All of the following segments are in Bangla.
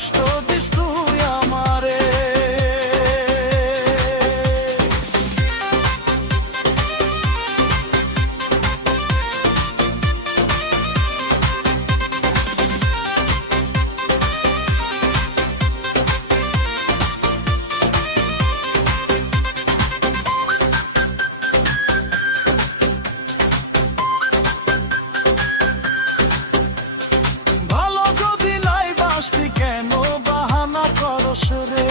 কষ্ট দিস তুই আমারে। ভালো যদি নাই বাসবি কেন বাহানা করস রে,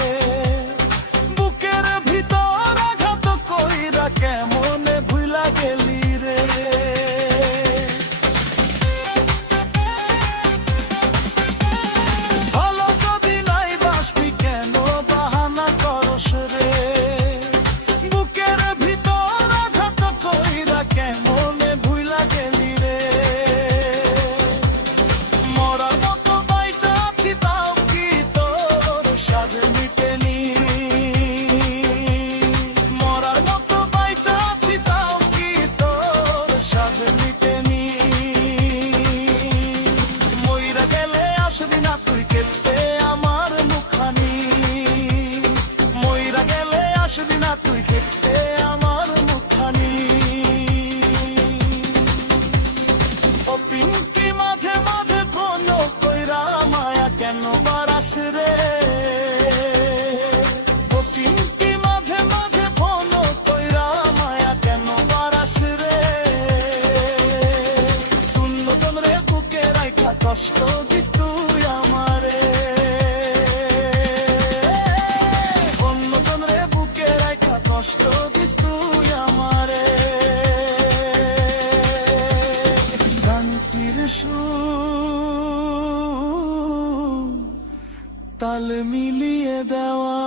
বুকের ভিতর আঘাত কইরা কেমনে ভুইলা গেলি রে। ভালো যদি নাই বাসবি কেন বাহানা করস রে, বুকের ভিতর আঘাত কইরা কেমনে ভুইলা গেলি রে। মরার মতো বাইচা আছি তাও কি তোর স্বাদ মিটেনি, মরার মতো বাইচা আছি তাও কি তোর স্বাদ মিটেনি। মইরা গেলে আসবি না তুই খেতে আমার মুখখানি, মইরা গেলে আসবি না তুই খেতে আমার মুখখানি। ও পিঙ্কি মাঝে মাঝে ফোন কইরা মায়া কেন বাড়াস রে, ও পিঙ্কি মাঝে মাঝে ফোন কইরা মায়া কেন বাড়াস রে। শূন্যজন রে বুকে রাইখা কষ্ট দিস তুই আমারে, অন্যজন রে বুকে রাইখা কষ্ট দিস তুই আমারে। গানটির সুর তাল মিলিয়ে দেওয়া